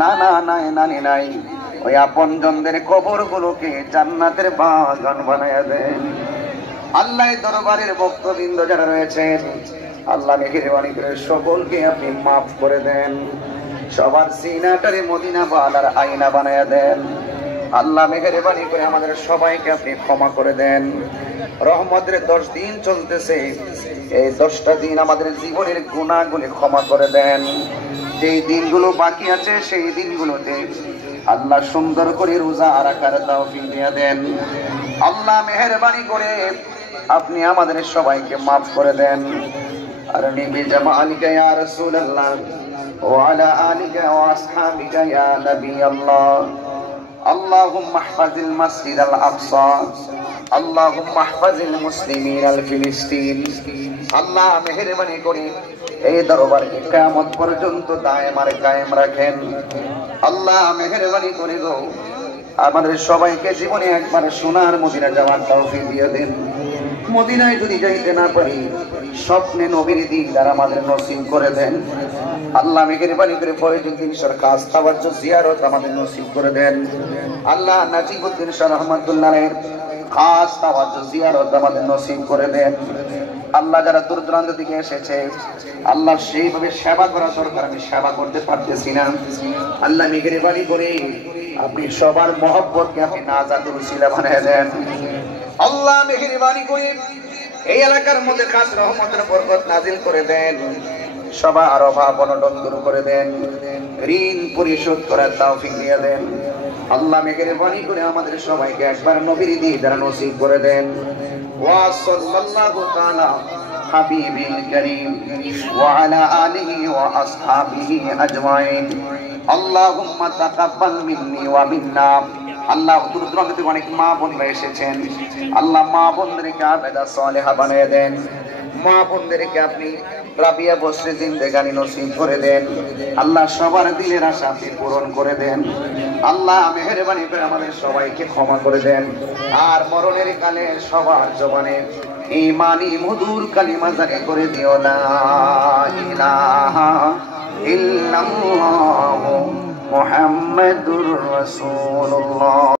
নানা নাই নানি নাই ওই আপনজনদের কবরগুলোকে জান্নাতের বাগান বানায়া দেন। আল্লাহ দরবারের ভক্তবৃন্দ যারা রয়েছেন, আল্লাহ মেহেরবানি করে সকলকে আপনি মাফ করে দেন। সবার সিনাটারে মদিনা ওয়ালার আয়না বানায়া দেন। আল্লাহ মেহেরবানি করে আমাদের সবাইকে আপনি ক্ষমা করে দেন। রহমতের 10 দিন চলতেছে, এই 10টা দিন আমাদের জীবনের গুনাহগুলি ক্ষমা করে দেন। যেই দিনগুলো বাকি আছে সেই দিনগুলোতে আল্লাহ সুন্দর করে রোজা রাখার তৌফিক দিয়ে দেন। আল্লাহ মেহেরবানি করে আপনি আমাদের সবাইকে মাফ করে দেন। আর নবী জামালিকা ইয়া রাসূলুল্লাহ ওয়া আলা আলিকা ওয়া আসহাবিকা ইয়া নবী আল্লাহ। আল্লাহুম্মা ইহফাজিল মাসজিদাল আকসা, আল্লাহুম্মা ইহফাজিল মুসলিমিনাল ফিলিস্তিন। আল্লাহ মেহেরবানি করে এই দরবারকে কিয়ামত পর্যন্ত দায়েম আর কায়েম রাখেন। আল্লাহ মেহেরবানি করে গো আমাদের সবাইকে জীবনে একবার সোনার মদিনা যাওয়ার তৌফিক দিয়ে দেন। মদিনায় যদি যাইতে না পারি, স্বপ্নে নবীর দিদার আমাদের নসিব করে দেন। আল্লাহ মেহেরবানি করে ফরিদুদ্দিন সরকার তাওয়াজ্জ জিয়ারত আমাদের নসিব করে দেন। আল্লাহ নাজিবউদ্দিন শাহ রহমাতুল্লাহের খাস তাওয়াজ্জ জিয়ারত আমাদের নসিব করে দেন। আল্লাহ যারা দূর দূরান্ত থেকে এসেছে, আল্লাহ সেইভাবে সেবা করা দরকার, আমি সেবা করতে পারতেছি না। আল্লাহ মেহেরবানি করে আপনি সবার মহব্বতকে আপনি নাজাতের উসিলা বানায় দেন। আল্লাহ মেহেরবানি করে এই এলাকার মধ্যে খাস রহমতের বরকত নাজিল করে দেন। সবার অভাব অনটন দূর করে দেন। ঋণ পরিশোধ করার তৌফিক দিয়ে দেন। আল্লাহ মেহেরবানি করে আমাদের সবাইকে একবার নবীর দিদার নসিব করে দেন। ওয়া সাল্লাল্লাহু তাআলা হাবিবিল কারীম ওয়া আলা আলিহি ওয়া আসহাবিহি আজমাইন। আল্লাহুম্মা তাকাব্বাল মিন্নি ওয়া মিন্না। আল্লাহ দূর দূরান্ত থেকে অনেক মা বোনরা এসেছেন, আল্লাহ মা বোনদেরকে আবেদা সালেহা বানিয়ে দেন। মা বোনদেরকে আপনি রাবিয়া বসরে জিন্দেগানি নসিব করে দেন। আল্লাহ সবার দিলের আশা আপনি পূরণ করে দেন। আল্লাহ মেহেরবানি করে আমাদের সবাইকে ক্ষমা করে দেন। আর মরণের কালে সবার জবানে ঈমানি মধুর কালিমা জারি করে দিও, লা ইলাহা ইল্লাল্লাহু মুহাম্মাদুর রাসূলুল্লাহ।